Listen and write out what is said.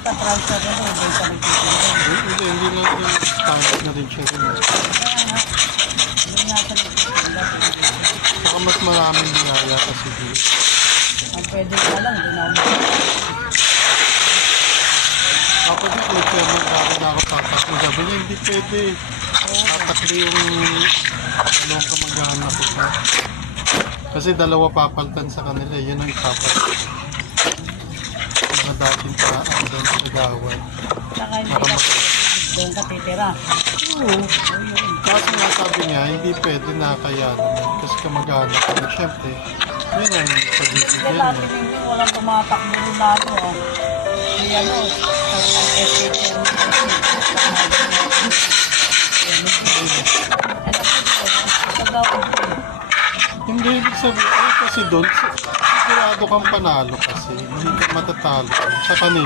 nagpa-transfer na doon, doon sa nagtitinda. Hindi na rin. Standard na rin siya rin. Kaya nga, doon nga sa nagtitinda. Saka mas maraming nilaya kasi dito. Ang pwede ka lang, doon ako. Ako din kung chairman na ako tatakbo. Sabi niya, hindi pwede. Tatakbo yung anong kamag-anak ko pa. Kasi dalawa papaltan sa kanila. Yun ang ipapaltan. Na dating ang doon sa gawad. Saka hindi ka doon ka titira. Oo. Kasi nga sabi niya, hindi pwede na kaya naman. Kasi kamag-anak ko. Siyempre, yun ang pagiging Kasi niya. dati hindi walang tumatakbo doon na ako. Hindi ano, ang SHM. Hindi ibig sabihin, kasi doon, sigurado kang panalo kasi. Hindi ka matatalo sa kanila.